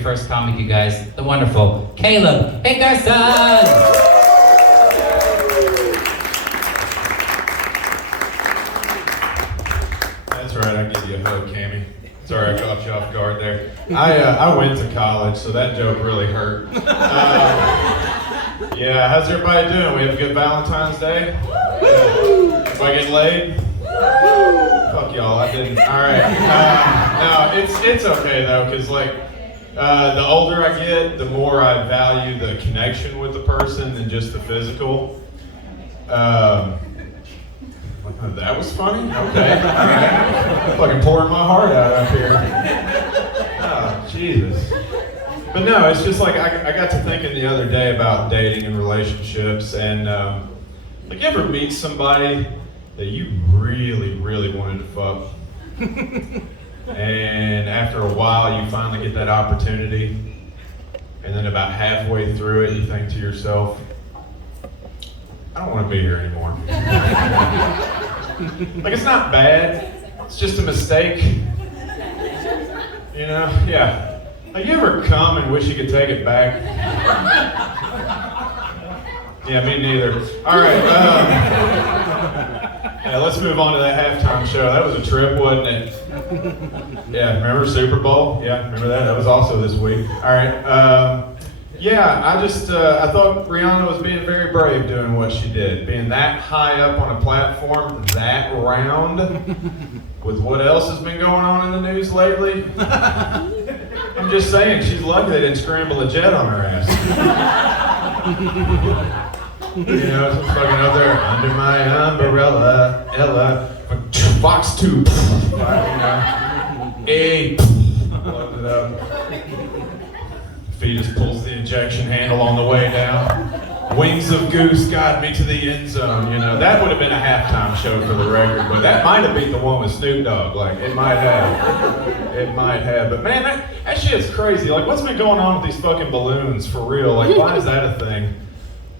very first comic, you guys, the wonderful Caleb Hickerson! That's right, I give you a hug, Cammy. Sorry I caught you off guard there. I went to college, so that joke really hurt. Yeah, how's everybody doing? We have a good Valentine's Day? Everybody get laid? Fuck y'all, I didn't. All right. No, it's okay though, because like the older I get, the more I value the connection with the person than just the physical. That was funny? Okay. All right. Fucking pouring my heart out up here. Oh, Jesus. But no, it's just like I got to thinking the other day about dating and relationships, and like you ever meet somebody that you really, really wanted to fuck, and after a while you finally get that opportunity, and then about halfway through it you think to yourself, I don't want to be here anymore. Like, it's not bad, it's just a mistake. You know? Yeah. Like, you ever come and wish you could take it back? Yeah, me neither. Alright, yeah, let's move on to that halftime show. That was a trip, wasn't it? Yeah, remember Super Bowl? Yeah, remember that? That was also this week. Alright, yeah, I thought Rihanna was being very brave doing what she did. Being that high up on a platform, that round, with what else has been going on in the news lately. I'm just saying, she's lucky they didn't scramble a jet on her ass. You know, it's fucking up there, under my umbrella, Ella, Fox 2, you know, A, plugged it up. Fetus pulls the ejection handle on the way down. Wings of Goose got me to the end zone, you know. That would have been a halftime show for the record, but that might have been the one with Snoop Dogg. Like, it might have. It might have. But man, that shit's crazy. Like, what's been going on with these fucking balloons for real? Like, why is that a thing?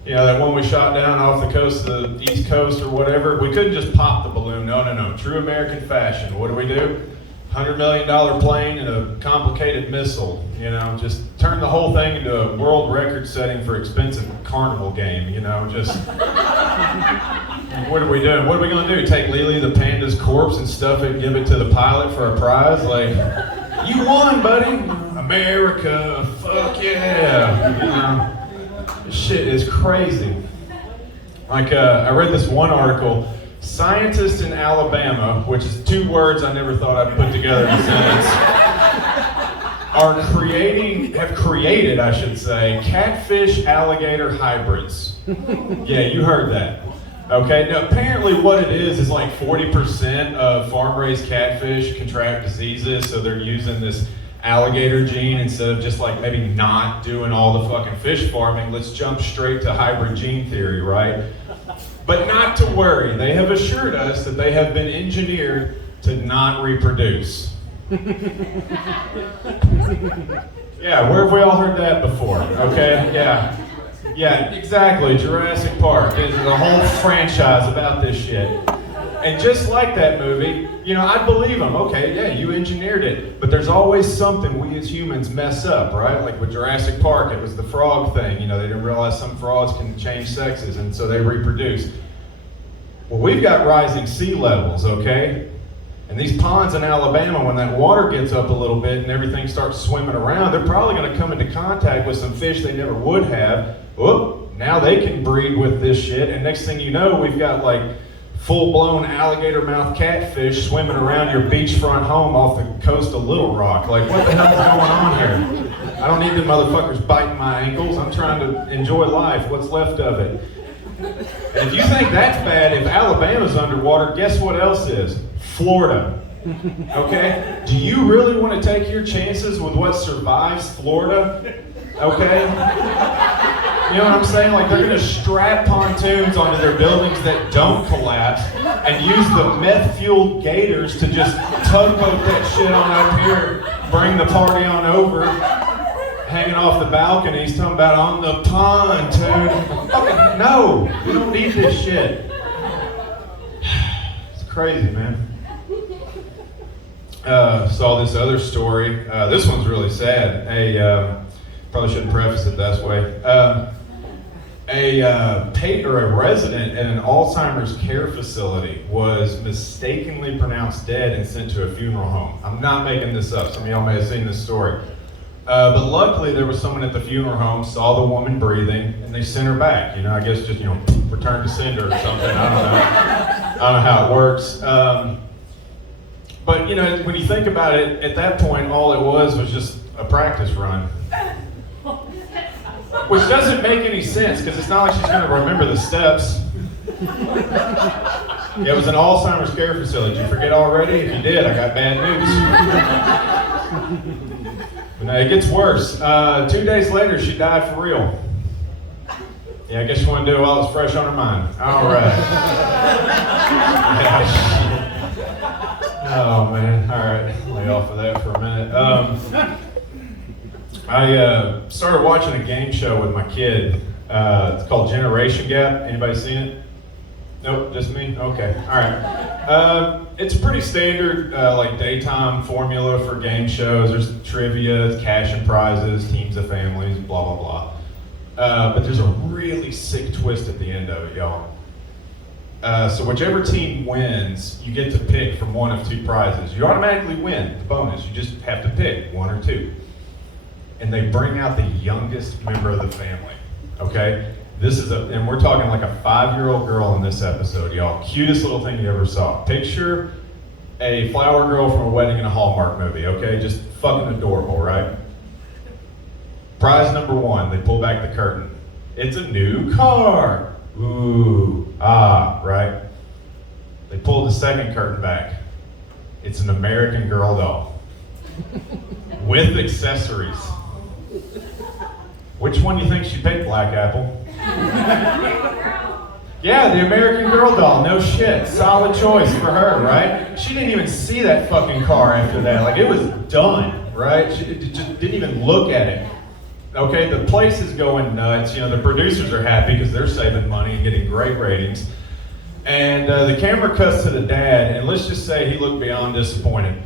You know, that one we shot down off the coast of the East Coast or whatever, we couldn't just pop the balloon. No. True American fashion. What do? $100 million plane and a complicated missile, you know, just turn the whole thing into a world record setting for expensive carnival game, you know, just, what are we doing? What are we gonna do? Take Lily the panda's corpse and stuff it, give it to the pilot for a prize? Like, you won, buddy. America, fuck yeah. You know, this shit is crazy. Like, I read this one article, scientists in Alabama, which is two words I never thought I'd put together in a sentence, have created, I should say, catfish alligator hybrids. Yeah, you heard that. Okay, now apparently what it is like 40% of farm-raised catfish contract diseases, so they're using this alligator gene instead of just like maybe not doing all the fucking fish farming. Let's jump straight to hybrid gene theory, right? But not to worry, they have assured us that they have been engineered to not reproduce. Yeah, where have we all heard that before? Okay, yeah, exactly, Jurassic Park. There's a whole franchise about this shit. And just like that movie, you know, I believe them. Okay, yeah, you engineered it. But there's always something we as humans mess up, right? Like with Jurassic Park, it was the frog thing. You know, they didn't realize some frogs can change sexes, and so they reproduce. Well, we've got rising sea levels, okay? And these ponds in Alabama, when that water gets up a little bit and everything starts swimming around, they're probably going to come into contact with some fish they never would have. Whoop, now they can breed with this shit, and next thing you know, we've got like full-blown alligator mouth catfish swimming around your beachfront home off the coast of Little Rock. Like, what the hell's going on here? I don't need the motherfuckers biting my ankles. I'm trying to enjoy life, what's left of it. And if you think that's bad, if Alabama's underwater, guess what else is? Florida. Okay? Do you really want to take your chances with what survives Florida? Okay? You know what I'm saying? Like, they're going to strap pontoons onto their buildings that don't collapse and use the meth-fueled gators to just tugboat that shit on up here, bring the party on over, hanging off the balconies, talking about on the pontoon. Fucking no, we don't need this shit. It's crazy, man. saw this other story. This one's really sad. Probably shouldn't preface it this way. A resident at an Alzheimer's care facility was mistakenly pronounced dead and sent to a funeral home. I'm not making this up. Some of y'all may have seen this story. But luckily, there was someone at the funeral home, saw the woman breathing, and they sent her back. I guess just, return to sender or something. I don't know. I don't know how it works. But, when you think about it, at that point, all it was just a practice run. Which doesn't make any sense, because it's not like she's going to remember the steps. Yeah, it was an Alzheimer's care facility. Did you forget already? If you did, I got bad news. But no, it gets worse. 2 days later, she died for real. Yeah, I guess you want to do it while it's fresh on her mind. All right. Oh, man. All right. Lay off of that for a minute. I started watching a game show with my kid. It's called Generation Gap. Anybody seen it? Nope, just me? Okay, all right. It's a pretty standard daytime formula for game shows. There's trivia, cash and prizes, teams of families, blah, blah, blah. But there's a really sick twist at the end of it, y'all. So whichever team wins, you get to pick from one of two prizes. You automatically win the bonus. You just have to pick one or two. And they bring out the youngest member of the family, okay? And we're talking like a 5-year-old girl in this episode, y'all. Cutest little thing you ever saw. Picture a flower girl from a wedding in a Hallmark movie, okay? Just fucking adorable, right? Prize number 1, they pull back the curtain. It's a new car. Ooh, right? They pull the second curtain back. It's an American Girl doll. With accessories. Which one do you think she picked, Black Apple? Yeah, the American Girl doll. No shit. Solid choice for her, right? She didn't even see that fucking car after that. Like, it was done, right? She just didn't even look at it. Okay, the place is going nuts. The producers are happy because they're saving money and getting great ratings. And the camera cuts to the dad, and let's just say he looked beyond disappointed.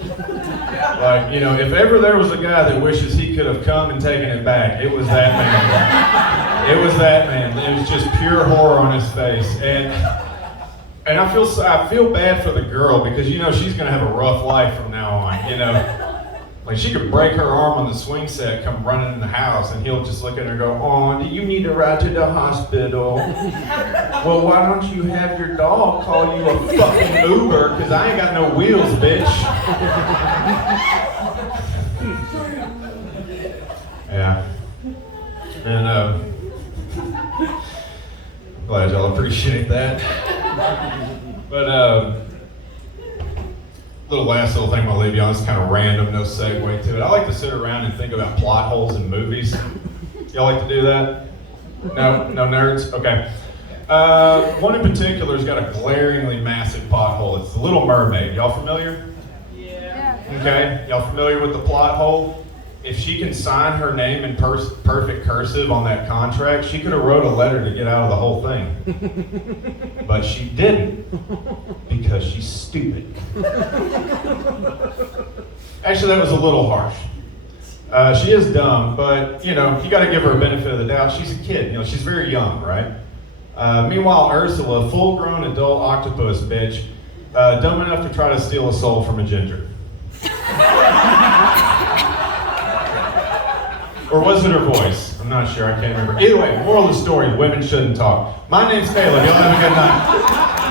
Like, if ever there was a guy that wishes he could have come and taken it back, it was that man. It was that man. It was just pure horror on his face. And I feel bad for the girl because, she's going to have a rough life from now on, Like, she could break her arm on the swing set, come running in the house, and he'll just look at her and go, "Oh, do you need a ride to the hospital?" "Well, why don't you have your dog call you a fucking Uber, because I ain't got no wheels, bitch." Yeah. And, I'm glad y'all appreciate that. But, last little thing I'm gonna leave you on. It's kind of random, no segue to it. I like to sit around and think about plot holes in movies. Y'all like to do that? No nerds? Okay. One in particular's got a glaringly massive plot hole. It's The Little Mermaid. Y'all familiar? Yeah. Okay. Y'all familiar with the plot hole? If she can sign her name in perfect cursive on that contract, she could have wrote a letter to get out of the whole thing. But she didn't, because she's stupid. Actually, that was a little harsh. She is dumb, but, you gotta give her a benefit of the doubt. She's a kid, she's very young, right? Meanwhile, Ursula, full-grown adult octopus bitch, dumb enough to try to steal a soul from a ginger. Or was it her voice? I'm not sure, I can't remember. Either way, moral of the story, women shouldn't talk. My name's Caleb, y'all have a good night.